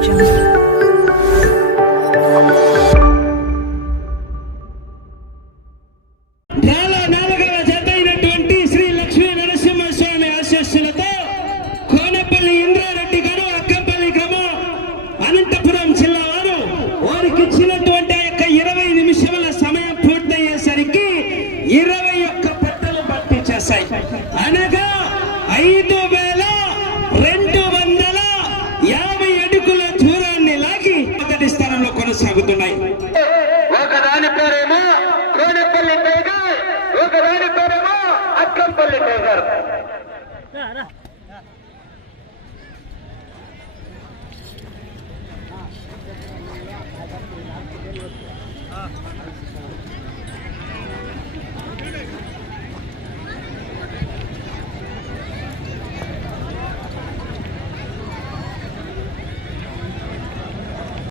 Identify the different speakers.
Speaker 1: jungle.
Speaker 2: Konapalli Indra Reddy గారు అనంతపురం జిల్లా వారు వారికి ఇచ్చినటువంటి ఆ యొక్క ఇరవై నిమిషముల సమయం పూర్తయ్యేసరికి ఇరవై కొనసాగుతున్నాయి
Speaker 3: ఒకదాని పేరేమో కోనపల్లి టైగర్ ఒకదాని పేరేమో అక్కంపల్లి టైగర్.